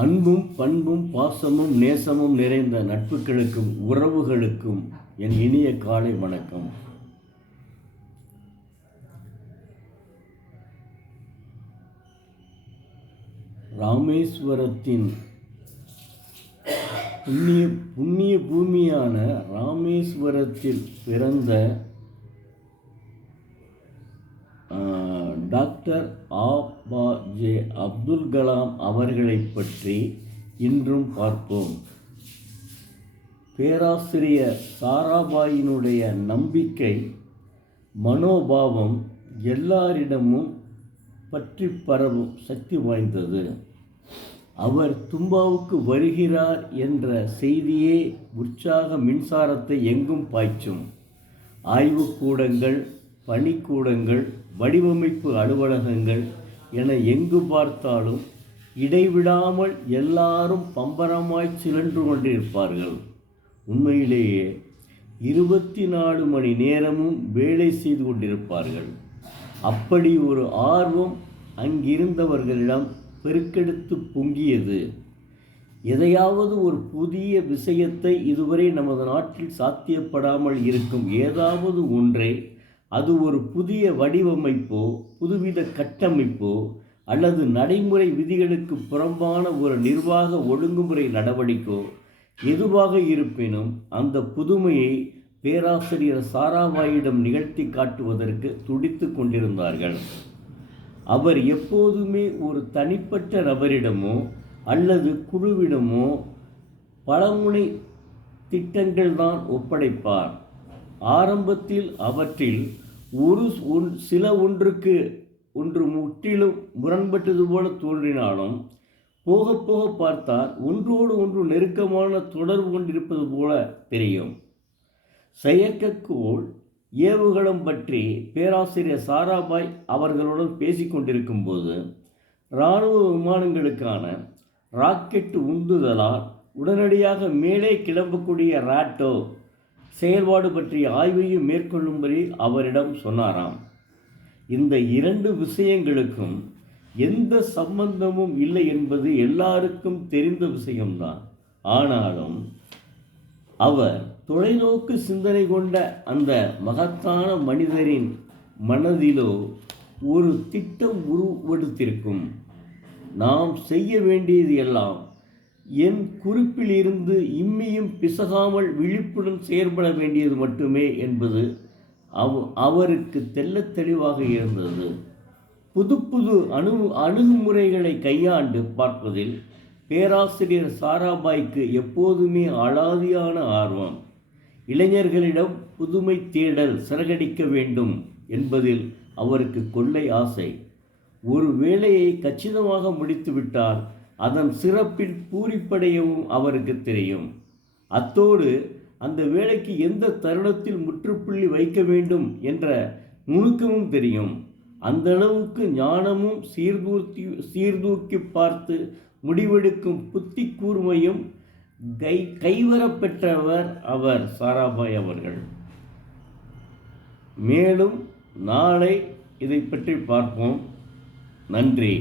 அன்பும் பண்பும் பாசமும் நேசமும் நிறைந்த நட்புகளுக்கும் உறவுகளுக்கும் என் இனிய காலை வணக்கம். ராமேஸ்வரத்தின் புண்ணிய பூமியான ராமேஸ்வரத்தில் பிறந்த டாக்டர் ஆ.ப.ஜே. அப்துல் கலாம் அவர்களை பற்றி இன்றும் பார்ப்போம். பேராசிரியர் சாராபாயினுடைய நம்பிக்கை மனோபாவம் எல்லாரிடமும் பற்றி பரவும் சக்தி வாய்ந்தது. அவர் தும்பாவுக்கு வருகிறார் என்ற செய்தியே உற்சாக மின்சாரத்தை எங்கும் பாய்ச்சும். ஆய்வுக்கூடங்கள், பணிக்கூடங்கள், வடிவமைப்பு அலுவலகங்கள் என எங்கு பார்த்தாலும் இடைவிடாமல் எல்லாரும் பம்பரமாய் சுழன்று கொண்டிருப்பார்கள். உண்மையிலேயே 24 மணி நேரமும் வேலை செய்து கொண்டிருப்பார்கள். அப்படி ஒரு ஆர்வம் அங்கிருந்தவர்களிடம் பெருக்கெடுத்து பொங்கியது. எதையாவது ஒரு புதிய விஷயத்தை இதுவரை நமது நாட்டில் சாத்தியப்படாமல் இருக்கும் ஏதாவது ஒன்றை, அது ஒரு புதிய வடிவமைப்போ புதுவித கட்டமைப்போ அல்லது நடைமுறை விதிகளுக்கு புறம்பான ஒரு நிர்வாக ஒழுங்குமுறை நடவடிக்கோ எதுவாக இருப்பினும் அந்த புதுமையை பேராசிரியர் சாராபாயிடம் நிகழ்த்தி காட்டுவதற்கு துடித்து கொண்டிருந்தார்கள். அவர் எப்போதுமே ஒரு தனிப்பட்ட நபரிடமோ அல்லது குழுவிடமோ பலமுனை திட்டங்கள்தான் ஒப்படைப்பார். ஆரம்பத்தில் அவற்றில் சில ஒன்றுக்கு ஒன்று முற்றிலும் முரண்பட்டது போல தோன்றினாலும் போக போக பார்த்தால் ஒன்றோடு ஒன்று நெருக்கமான தொடர்பு கொண்டிருப்பது போல தெரியும். செயற்கைக்கோள் ஏவுகணம் பற்றி பேராசிரியர் சாராபாய் அவர்களுடன் பேசிக்கொண்டிருக்கும் போது இராணுவ விமானங்களுக்கான ராக்கெட் உந்துதலால் உடனடியாக மேலே கிளம்பக்கூடிய ராட்டோ செயல்பாடு பற்றிய ஆய்வையும் மேற்கொள்ளும்படி அவரிடம் சொன்னாராம். இந்த இரண்டு விஷயங்களுக்கும் எந்த சம்பந்தமும் இல்லை என்பது எல்லாருக்கும் தெரிந்த விஷயம்தான். ஆனாலும் அவர் தொலைநோக்கு சிந்தனை கொண்ட அந்த மகத்தான மனிதரின் மனதிலோ ஒரு திட்டம் உருவெடுத்திருக்கும். நாம் செய்ய வேண்டியது எல்லாம் என் குறிப்பில் இருந்து இம்மியும் பிசகாமல் விழிப்புடன் செயற்பட வேண்டியது மட்டுமே என்பது அவருக்கு தெள்ளத் தெளிவாக இருந்தது. புது புது அணுகுமுறைகளை கையாண்டு பார்ப்பதில் பேராசிரியர் சாராபாய்க்கு எப்போதுமே அலாதியான ஆர்வம். இளைஞர்களிடம் புதுமை தேடல் சிறகடிக்க வேண்டும் என்பதில் அவருக்கு கொள்ளை ஆசை. ஒரு வேலையை கச்சிதமாக முடித்துவிட்டால் அதன் சிறப்பில் பூரிப்படையவும் அவருக்கு தெரியும். அத்தோடு அந்த வேலைக்கு எந்த தருணத்தில் முற்றுப்புள்ளி வைக்க வேண்டும் என்ற நுணுக்கமும் தெரியும். அந்த அளவுக்கு ஞானமும் சீர்தூக்கி பார்த்து முடிவெடுக்கும் புத்தி கூர்மையும் கைவரப்பெற்றவர் அவர் சாராபாய் அவர்கள். மேலும் நாளை இதை பற்றி பார்ப்போம். நன்றி.